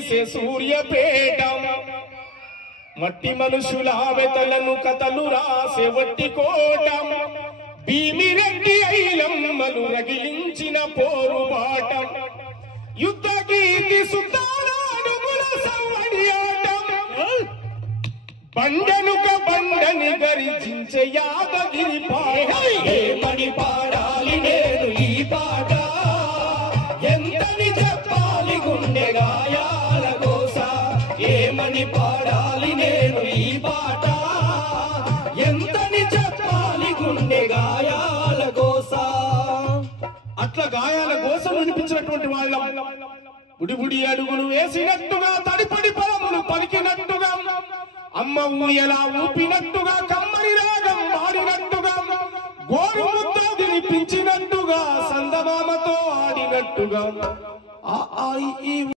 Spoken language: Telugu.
తీసే సూర్యపేటం మట్టి మనుషుల వెతలను కథలు రాసే వట్టి కోటం భీమిరెడ్డి ఐలమ్మలు రగిలించిన పోరుబాటం యుద్ధ గీతి సుతానాడుగుల సవ్వడియాటం బండనుక బండని గరిజించే యాదగిరి పాట ఏమని పాడాలి నేను ఈ పాట ఎంతని చెప్పాలి గుండె గాయాల కోస ఏమని పాడాలి నేను ఈ పాట ఎంతని చెప్పాలి గుండె గాయాల కోస అట్లా గాయాల కోసం వినిపించినటువంటి వాళ్ళం బుడిబుడి అడుగులు వేసినట్టుగా తడిపడి పదములు పలికినట్టుగా అమ్మ ఊయలా ఊపినట్టుగా కమ్మరి రాగం ఆడినట్టుగా గోరు ముద్ద వినిపించినట్టుగా సందమామతో ఆడినట్టుగా